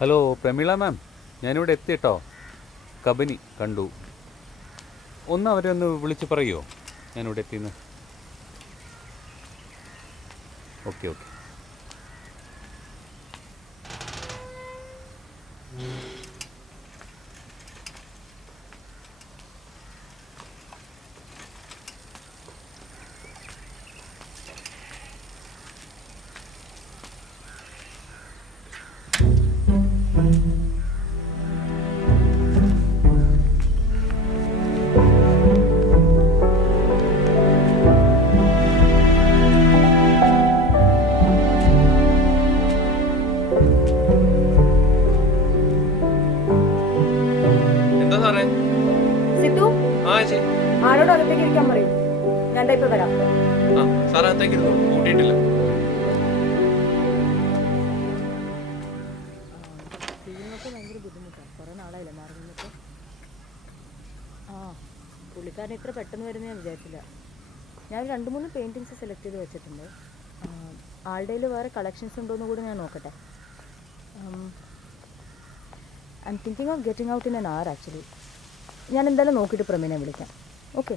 Hello Prameela മാം, ഞാനിവിടെ എത്തിയിട്ടോ. കബനി കണ്ടു. ഒന്ന് അവരെ ഒന്ന് വിളിച്ച് പറയുമോ ഞാനിവിടെ എത്തിയെന്ന്? Okay okay. എന്താ സാറേ? സിദ്ധു, ആ ചേച്ചി. ആരോട് അകത്തേക്ക് ഇരിക്കാൻ പറയൂ. ഞാൻ ഇപ്പൊ വരാം. ആ സാർ അകത്തേക്ക് ഇരുന്നോ, കൂട്ടിയിട്ടില്ല. ഭയങ്കര ബുദ്ധിമുട്ടാണ്. കുറെ നാളായില്ലേ മാറി നിന്നിട്ട്. ആ പുള്ളിക്കാരൻ ഇത്ര പെട്ടെന്ന് വരുന്ന ഞാൻ വിചാരിച്ചില്ല. ഞാൻ 2-3 പെയിന്റിങ്സ് സെലക്ട് ചെയ്ത് വെച്ചിട്ടുണ്ട്. ആളുടെ വേറെ കളക്ഷൻസ് ഉണ്ടോയെന്ന് കൂടി ഞാൻ നോക്കട്ടെ. I M thinking of getting out in an hour actually. ഞാൻ എന്തായാലും നോക്കിയിട്ട് പ്രമീനെ വിളിക്കാം. ഓക്കെ.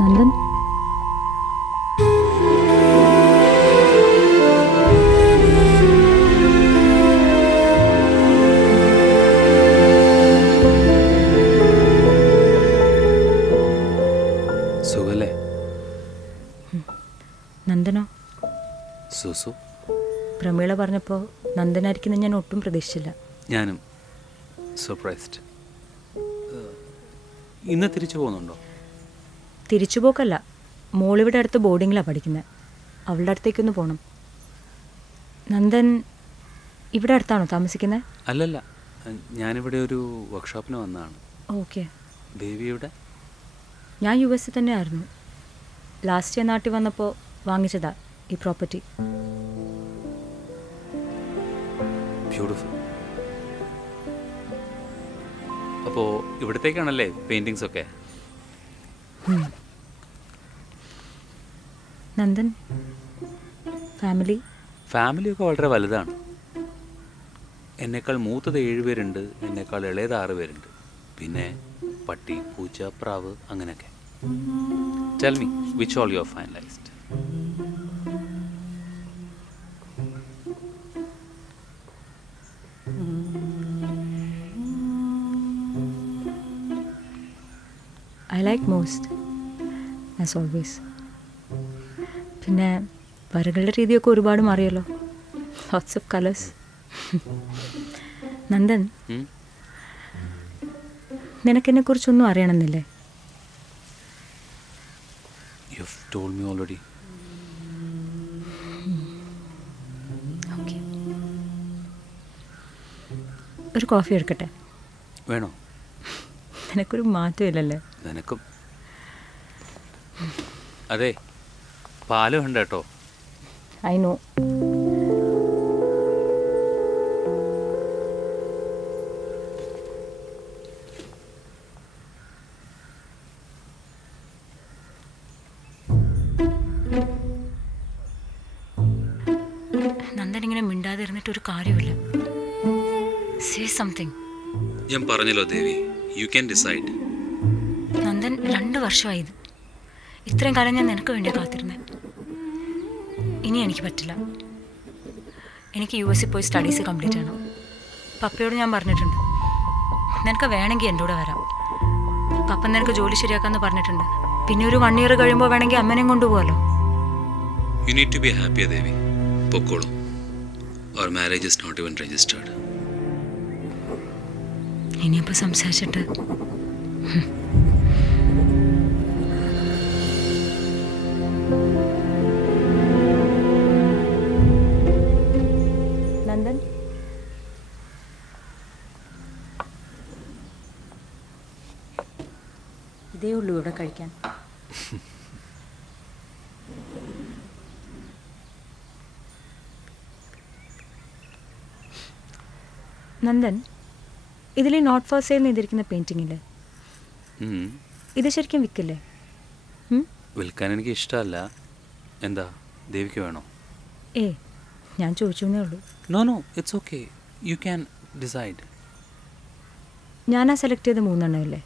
നന്ദൻ, സുഖല്ലേ? നന്ദനോ? സുസു. പ്രമീള പറഞ്ഞപ്പോൾ നന്ദനായിരിക്കുന്ന ഞാൻ ഒട്ടും പ്രതീക്ഷിച്ചില്ല. ഞാനും സർപ്രൈസ്ഡ്. ഇന്ന് തിരിച്ചു പോകുന്നുണ്ടോ? തിരിച്ചുപോക്കല്ല, മോളിവിടെ അടുത്ത് ബോർഡിങ്ങിലാണ് പഠിക്കുന്നത്. അവളുടെ അടുത്തേക്കൊന്ന് പോകണം. നന്ദൻ ഇവിടെ അടുത്താണോ താമസിക്കുന്നത്? അല്ലല്ല, ഞാനിവിടെ ഒരു വർക്ക്ഷോപ്പിന് വന്നതാണ്. ഓക്കെ. ദേവിയുടെ? ഞാൻ US തന്നെ ആയിരുന്നു. ലാസ്റ്റ് ഞാൻ നാട്ടിൽ വന്നപ്പോൾ വാങ്ങിച്ചതാ ഈ പ്രോപ്പർട്ടി. ബ്യൂട്ടിഫുൾ. അപ്പോൾ ഇവിടത്തേക്കാണല്ലേ പെയിൻറ്റിങ്സ് ഒക്കെ? നന്ദൻ, ഫാമിലിയൊക്കെ വളരെ വലുതാണ്. എന്നേക്കാൾ മൂത്തത് 7 പേരുണ്ട്, എന്നേക്കാൾ ഇളയത് 6 പേരുണ്ട്. പിന്നെ പട്ടി, പൂച്ച, പ്രാവ്, അങ്ങനെയൊക്കെ. Tell me which all you are finalised? I like most as always. പിന്നെ വരകളുടെ രീതിയൊക്കെ ഒരുപാട് മാറിയല്ലോ. Lots of colours. നന്ദൻ, നിനക്കെന്നെക്കുറിച്ചൊന്നും അറിയണമെന്നില്ലേ? You have told me already. Okay. ഒരു കോഫി എടുക്കട്ടെ? വേണോ? നിനക്കൊരു മാറ്റമില്ലല്ലേ? നിനക്കും. അതെ, പാല് വേണ്ട കേട്ടോ. I know. നന്ദൻ ഇങ്ങനെ മിണ്ടാതിരുന്നിട്ട് ഒരു കാര്യമില്ല. Say something. ഞാൻ പറഞ്ഞല്ലോ ദേവി, യു ക്യാൻ ഡിസൈഡ്. നന്ദൻ 2 വർഷമായി ഇത്. ഇത്രയും കാലം ഞാൻ നിനക്ക് വേണ്ടി കാത്തിരുന്നേ. ഇനി എനിക്ക് പറ്റില്ല. എനിക്ക് US പോയി സ്റ്റഡീസ് കംപ്ലീറ്റ് ചെയ്യണം. പപ്പയോട് ഞാൻ പറഞ്ഞിട്ടുണ്ട്, നിനക്ക് വേണമെങ്കിൽ എൻ്റെ കൂടെ വരാം. പപ്പ നിനക്ക് ജോലി ശരിയാക്കാമെന്ന് പറഞ്ഞിട്ടുണ്ട്. പിന്നെ ഒരു 1 year കഴിയുമ്പോൾ വേണമെങ്കിൽ അമ്മനെയും കൊണ്ടുപോകാമല്ലോ. You need to be happy Devi. പൊക്കോളൂ. Our marriage is not even registered. ഇനിയിപ്പോൾ സംസാരിച്ചിട്ട് നന്ദൻ, ഇതേ ഉള്ളൂ ഇവിടെ കഴിക്കാൻ. നന്ദൻ, ഇതിൽ നോട്ട് ഫോർ സെയിൽ എഴുതിയിരിക്കുന്ന പെയിൻറ്റിങ്ങില്ലേ, ഇത് ശരിക്കും വിൽക്കില്ലേ? വിൽക്കാൻ എനിക്ക് ഇഷ്ടമല്ല. എന്താ, ദേവിക്ക് വേണോ? ഏ, ഞാൻ ചോദിച്ചു എന്നേ ഉള്ളൂ. No no, it's okay, you can decide. ഞാനാ സെലക്ട് ചെയ്ത 3 എണ്ണമില്ലേ,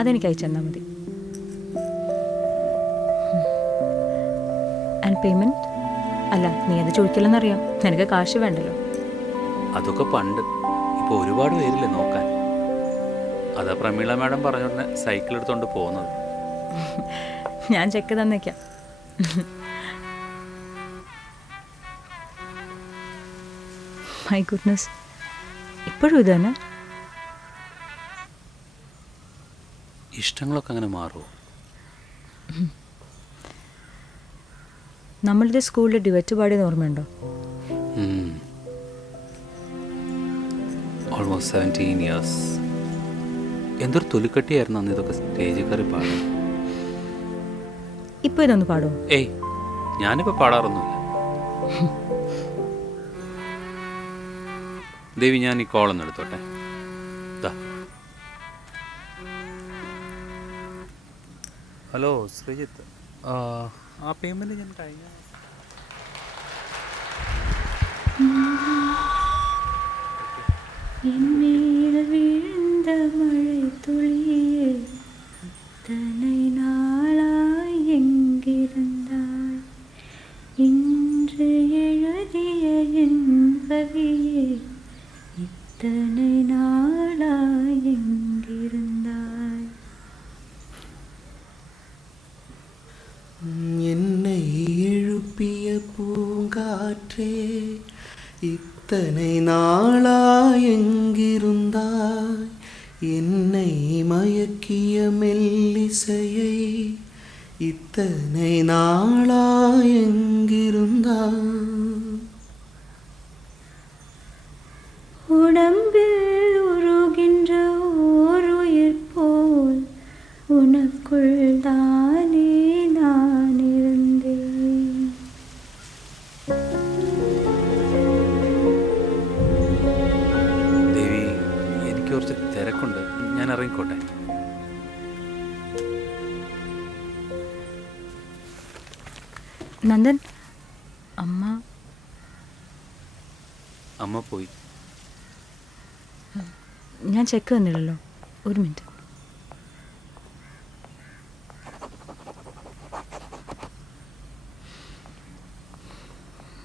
അതെനിക്ക് അയച്ചു തന്നാൽ മതി. And payment? അല്ല, നീ അത് ചോദിക്കില്ലെന്നറിയാം, നിനക്ക് കാശ് വേണ്ടല്ലോ. അതൊക്കെ പണ്ട്, ഇപ്പോൾ ഒരുപാട് പേരില്ലേ നോക്കാൻ. അതാ പ്രമീള മാഡം പറഞ്ഞോടനെ സൈക്കിൾ എടുത്തുകൊണ്ട് പോകുന്നത്. ഞാൻ ചെക്ക് തന്നേക്കാം. മൈ ഗുഡ്നസ്, ഇപ്പോഴും ഇത് തന്നെ? ഇഷ്ടങ്ങളൊക്കെ അങ്ങനെ മാറുമോ? നമ്മളിത് സ്കൂളിൽ ഡിബേറ്റ് പാടിയത് ഓർമ്മയുണ്ടോ? Almost 17 years. എന്തൊരു തൊലിക്കട്ടിയായിരുന്നു അന്ന് ഇതൊക്കെ സ്റ്റേജിൽ കയറി പാടാൻ. ഇപ്പോൾ ഇതൊന്ന് പാടുമോ? ഏയ്, ഞാനിപ്പോൾ പാടാറൊന്നുമില്ല. ദേവി, ഞാൻ ഈ കോളൊന്ന് എടുത്തോട്ടെ. ഹലോ ശ്രീജിത്ത്, ആ പേയ്മെൻറ്റ് ഞാൻ കഴിഞ്ഞ വീഴ്ந்த மழை துளியே இத்தனை நாளாய் எங்கிருந்தாய், இன்று எழுதிய என் கவியே இத்தனை நாளாய் எங்கிருந்தாய். என்னை எழுப்பிய பூங்காற்றே இத்தனை நாளாய் எங்கிருந்தாய், என்னை மயக்கிய மெல்லிசையை இத்தனை நாளாய் எங்கிருந்தாய். உடம்பில் உருகின்ற ஓருயிர் போல் உனக்குள் தானே நான் இருந்தேன். ദേവി, എനിക്ക് കുറച്ച് തിരക്കുണ്ട്, ഞാൻ ഇറങ്ങിക്കോട്ടെ. നന്ദൻ, അമ്മ പോയി. ഞാൻ ചെക്ക് തന്നില്ലല്ലോ, ഒരു മിനിറ്റ്.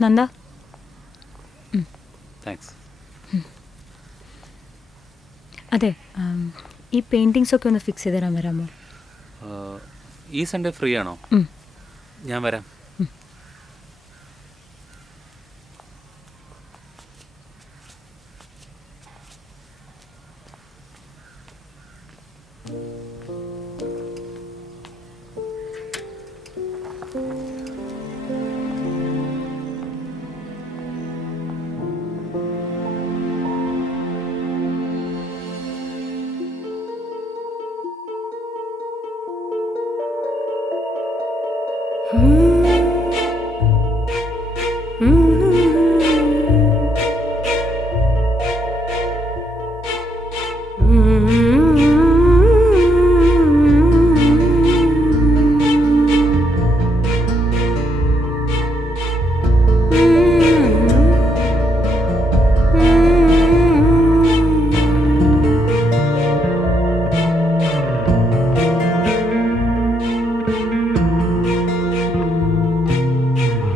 നന്ദ, താങ്ക്സ്. അതെ, ഈ പെയിൻറ്റിങ്സ് ഒക്കെ ഒന്ന് ഫിക്സ് ചെയ്ത് തരാൻ വരാമോ? ഈ സൺഡേ ഫ്രീ ആണോ? ഞാൻ വരാം.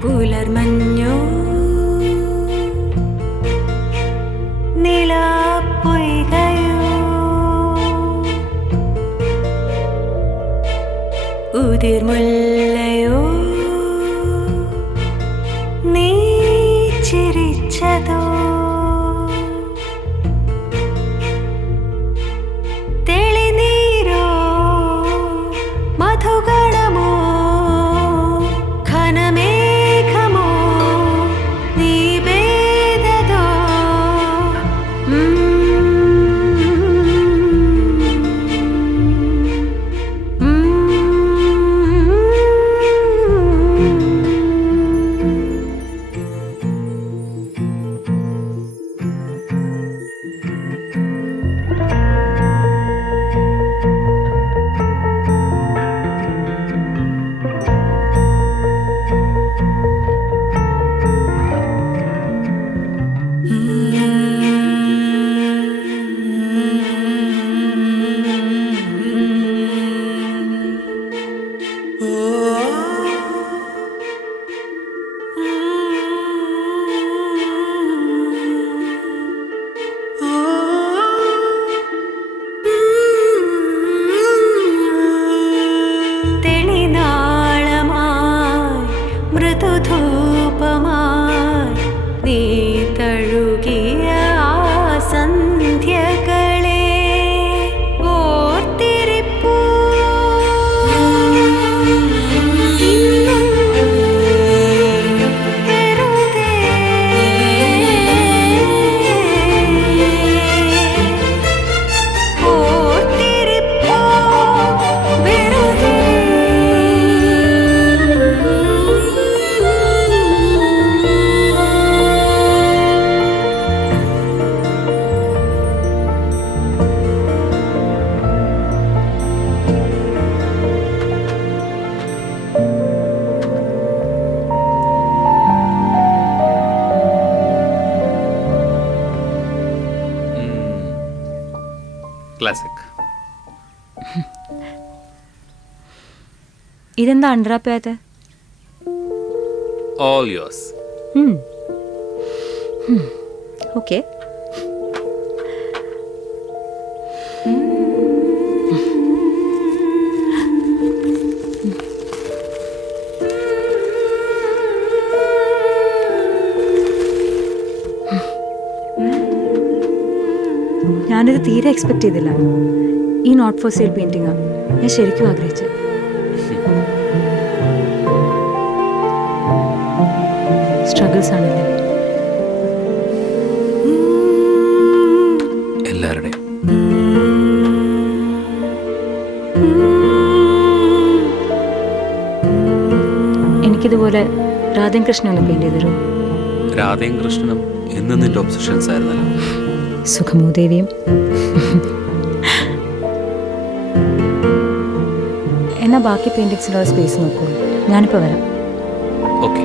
പുലർമഞ്ഞോ നിലാപ്പൊയ്കയോ ഉതിർമുല്ലയോ നീ ചിരിച്ചതോ തെളിനീരോ മധുഗണമോ ഘനമേഘമോ നീ ഭേദതോ ക്ലാസിക്. ഇതെന്താ അണ്ടറാപ്പാത്ത? ഓൾ യോസ്. ഓക്കെ. ഞാനിത് തീരെ എക്സ്പെക്ട് ചെയ്തില്ല. ഈ നോട്ട് ഫോർ സെയിൽ പെയിൻറ്റിങ്ങാണ് ഞാൻ ശരിക്കും ആഗ്രഹിച്ചത്. സ്ട്രഗിൾസ് ആണല്ലേ എല്ലാവരുടെയും. എനിക്കിതുപോലെ രാധയും കൃഷ്ണൻ ഒന്ന് പെയിൻറ്റ് ചെയ്തു തരുമോ? രാധയും കൃഷ്ണനും എന്നും നിന്റെ ഒബ്സഷൻസ് ആയിരുന്നല്ലോ. സുഖമോദേവിയും. എന്നാ ബാക്കി പെയിൻറ്റിങ്സിനുള്ള സ്പേസ് നോക്കൂ, ഞാനിപ്പോൾ വരാം. ഓക്കെ.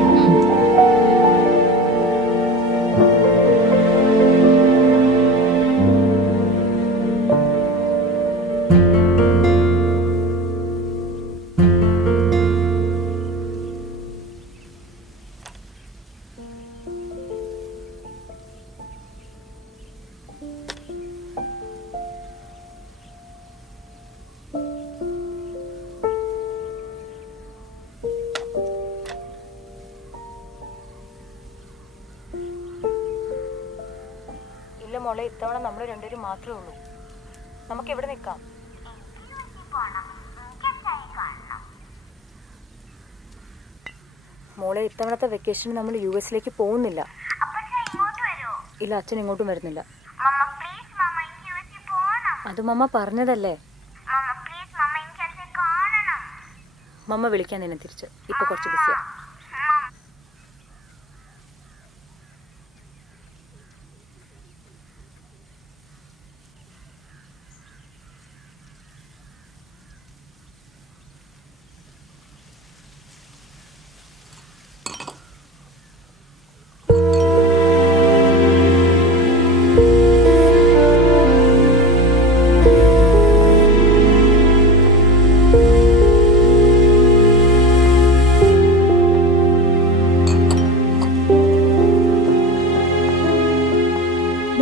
ഇല്ല മോളെ, ഇത്തവണ നമ്മൾ രണ്ടുപേരും മാത്രമേ ഉള്ളൂ. നമുക്ക് എവിടെ നിൽക്കാം? മോളെ, ഇത്തവണത്തെ വെക്കേഷന് നമ്മൾ US പോകുന്നില്ല. ഇല്ല, അച്ഛൻ ഇങ്ങോട്ടും വരുന്നില്ല. അത് മമ്മ പറഞ്ഞതല്ലേ. മമ്മ വിളിക്കാൻ നിന്നെ തിരിച്ച്. ഇപ്പൊ കുറച്ച് ബിസിയാ.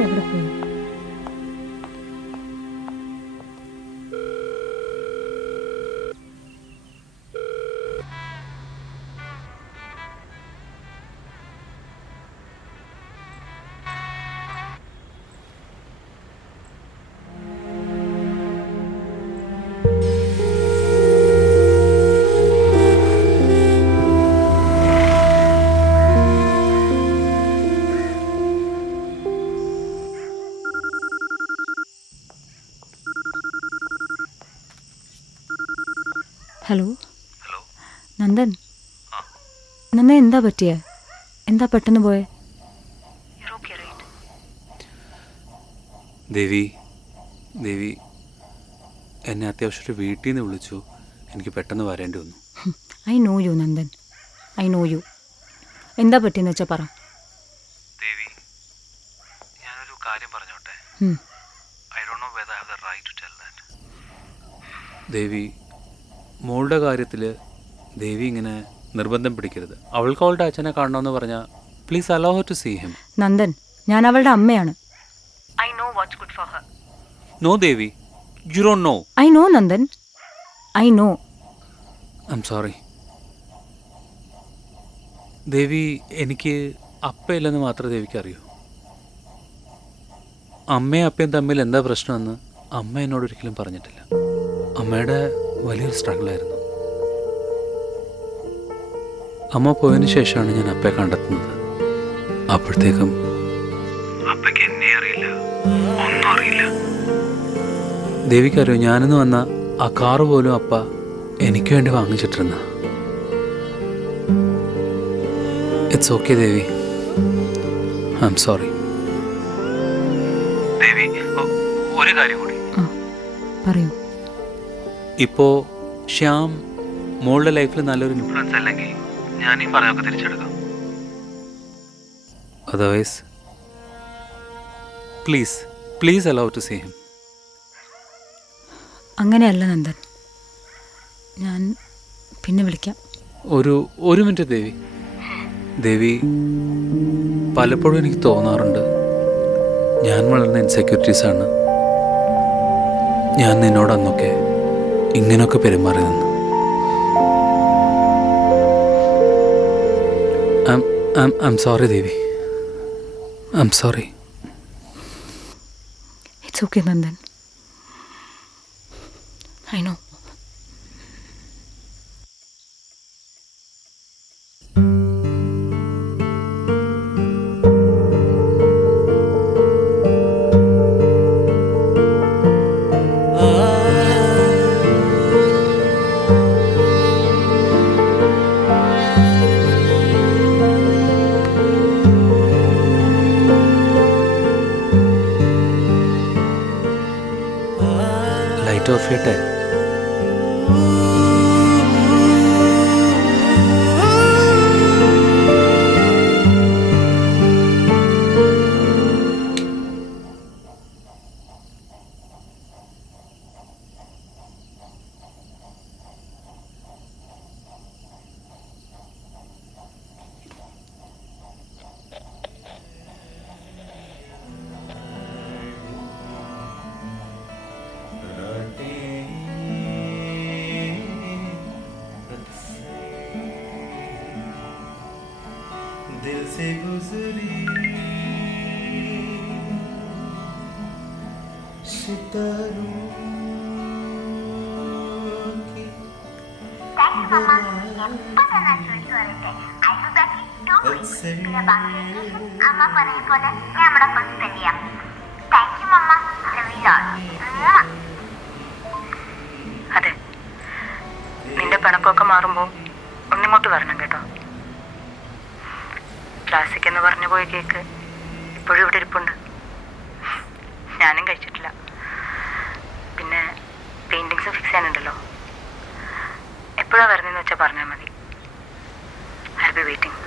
എവിടെ പോയി? ഹലോ നന്ദൻ. നന്ദൻ, എന്താ പറ്റിയേ? എന്താ പെട്ടെന്ന് പോയേ? ദേവി, ദേവി എന്നെ അത്യാവശ്യം ഒരു വീട്ടിൽ നിന്ന് വിളിച്ചു. എനിക്ക് പെട്ടെന്ന് വരേണ്ടി വന്നു. I know you Nandan, I know you. എന്താ പറ്റിയെന്ന് വെച്ചാൽ പറ. ദേവി, ഞാനൊരു കാര്യം പറഞ്ഞോട്ടെ. I don't know whether I have the right to tell that. Devi, മോളുടെ കാര്യത്തിൽ ദേവി ഇങ്ങനെ നിർബന്ധം പിടിക്കരുത്. അവൾക്ക് അവളുടെ അച്ഛനെ കാണണമെന്ന് പറഞ്ഞാൽ please allow her to see him. Nandan, ഞാൻ അവളുടെ അമ്മയാണ്. I know what's good for her. No Devi, you don't know. I know Nandan, I know. I am sorry Devi. എനിക്ക് അപ്പയില്ലെന്ന് മാത്രമേ ദേവിക്ക് അറിയൂ. അമ്മയും അപ്പയും തമ്മിൽ എന്താ പ്രശ്നമെന്ന് അമ്മ എന്നോട് ഒരിക്കലും പറഞ്ഞിട്ടില്ല. അമ്മയുടെ വലിയൊരു സ്ട്രഗിളായിരുന്നു. അമ്മ പോയതിനു ശേഷമാണ് ഞാൻ അപ്പയെ കണ്ടെത്തുന്നത്. അപ്പോഴത്തേക്കും അപ്പയ്ക്ക് എന്നെ അറിയില്ല, ഒന്നും അറിയില്ല. ദേവിക്കറിയോ, ഞാനിന്ന് വന്ന ആ കാറ് പോലും അപ്പ എനിക്ക് വേണ്ടി വാങ്ങിച്ചിട്ടിരുന്ന. It's okay Devi, I am sorry. Devi, ഒരു കാര്യം കൂടി. പറയൂ. ഇപ്പോൾ ശ്യാം മോളുടെ ലൈഫിൽ നല്ലൊരു ഇൻഫ്ലുവൻസ് അല്ലെങ്കിൽ ഞാൻ ഈ പറഞ്ഞൊക്കെ തിരിച്ചെടുക്കാം. Otherwise please please allow to see him. അങ്ങനെയല്ല നന്ദൻ. ഞാൻ പിന്നെ വിളിക്കാം. ഒരു മിനിറ്റ് ദേവി. ദേവി, പലപ്പോഴും എനിക്ക് തോന്നാറുണ്ട് ഞാൻ വളർന്ന ഇൻസെക്യൂരിറ്റീസാണ് ഞാൻ നിന്നോട് അന്നൊക്കെ ഇങ്ങനെയൊക്കെ പെരുമാറിയതെന്ന്. I'm sorry Devi. I'm sorry. It's okay, Nandan. I know. Light of ചെയ്യട്ടെ? दिल से गुजरी सितारों की അമ്മ പറയ പോലെ ഞാൻ നമ്മുടെ ഫസ്റ്റ് ചെയ്യാം. താങ്ക് യു മമ്മ. അതെ, നിന്റെ പിണക്കമൊക്കെ മാറുമ്പോൾ ഒന്നിങ്ങോട്ട് വരണം കേട്ടോ. ക്ലാസിക് എന്ന് പറഞ്ഞു പോയ കേക്ക് ഇപ്പോഴും ഇവിടെ ഇരിപ്പുണ്ട്. ഞാനും കഴിച്ചിട്ടില്ല. പിന്നെ പെയിൻറ്റിങ്സ് ഫിക്സ് ചെയ്യാനുണ്ടല്ലോ. എപ്പോഴാണ് വരുന്നതെന്ന് വെച്ചാൽ പറഞ്ഞാൽ മതി. I will be waiting.